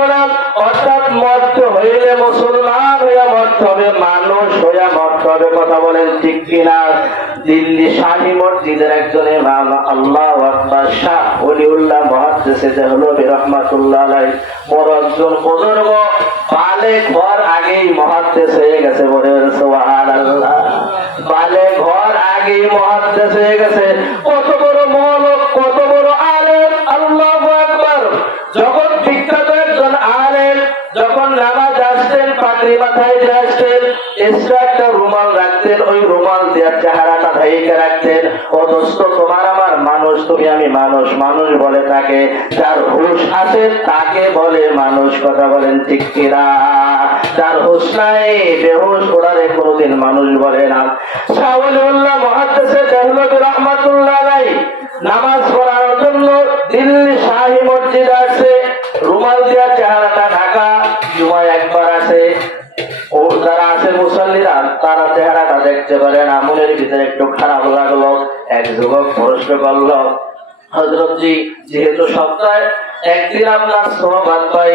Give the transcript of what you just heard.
অর্থাৎ মরতে হইলে মুসলমান হইয়া মরতে হবে, মানুষ হইয়া মরতে হবে। কথা বলেন ঠিক কিনা? দিল্লি শাহী মসজিদের একজন ইমাম আল্লাহু আকবার শাহ ওলিউল্লাহ মুহাদ্দিস দেহলভী রাহমাতুল্লাহ আলাইহি বড় একজন বুজুর্গ, বালেগ হওয়ার আগেই মুহাদ্দিস হয়ে গেছে। বলেন সুবহানাল্লাহ। বালেগ হওয়ার আগেই মুহাদ্দিস হয়ে গেছে। কত বড় মৌলক, কত বড় আলেম! আল্লাহু আকবার। জগৎ বিখ্যাত একজন আলেম। যখন নামাজ আসতেন পাগড়ি মাথায় দিয়ে আসতেন, এক্সট্রা একটা রুমাল রাখতেন, ওই রুমাল দিয়ে চেহারাটা ঢেকে রাখতেন। ও দোস্ত, তোমার আমার মানুষ, তুমি আমি মানুষ। মানুষ বলে তাকে যার হুঁশ আছে, তাকে বলে মানুষ। কথা বলেন ঠিক কিনা? যার হুঁশ নাই, বেহুশ, ওরারে কোনোদিন মানুষ বলে না। শাহ ওলিউল্লাহ মুহাদ্দিস দেহলভী রাহমাতুল্লাহ আলাইহি নামাজ পড়ার জন্য দিল্লি শাহী মসজিদ আছে, রুমাল দিয়া চেহারাটা ঢাকা। জুমায় একবার আছে, ও যারা আছে মুসল্লিরা, তারা চেহারাটা দেখতে পারে না। মনের ভিতরে একটু খারাপ লাগলো। এক যুবক প্রশ্ন করলো, হযরত জি, যেহেতু সপ্তাহে একদিন আপনার সোহবত পাই,